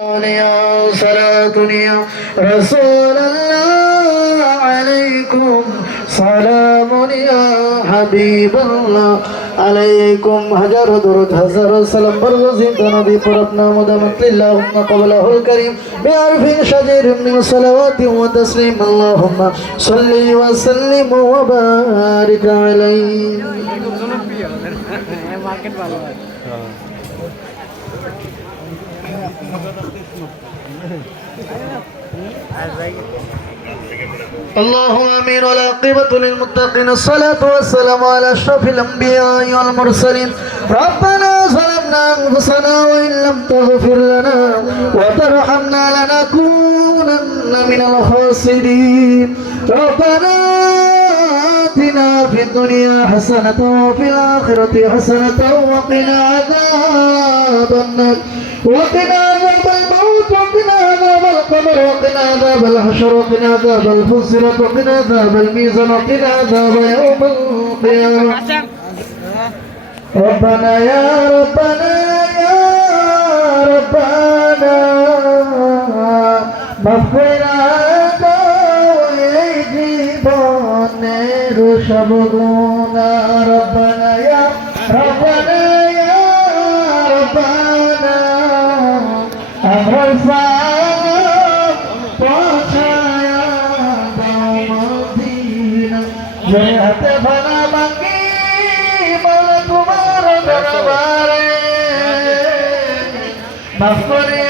يا صلاتني رسول الله عليكم سلام يا حبيب الله عليكم হাজার দরুদ হাজার সালাম বরগজিম নবী পর আপনা মুদামত লিল্লাহুম্মা কবলাহুল করিম বিআরফিন শাজির মিন সালাওয়াতি ওয়া তাসলিম আল্লাহুম্মা সাল্লি ওয়া সাল্লিম ওয়া বারিক আলাইহি মার্কেট ভালো আছে اللهم امين والعاقبة للمتقين الصلاة والسلام على اشرف الانبياء والمرسلين ربنا ظلمنا انفسنا وان لم تغفر لنا وترحمنا لنكونن من الخاسرين ربنا آتنا في الدنيا حسنة وفي الآخرة حسنة وقنا عذاب النار وقنا عذاب وقنا عذاب الحشر وقنا عذاب الفصلة وقنا عذاب الميزان وقنا عذاب يوم القيامة ربنا يا ربنا يا ربنا مغفرة জীবনের সব গুণা রব্বানা ইয়া রব্বানা হাতে ভরা বাকি বল তোমার আচ্ছা, আচ্ছা। দরবারে মাফ করে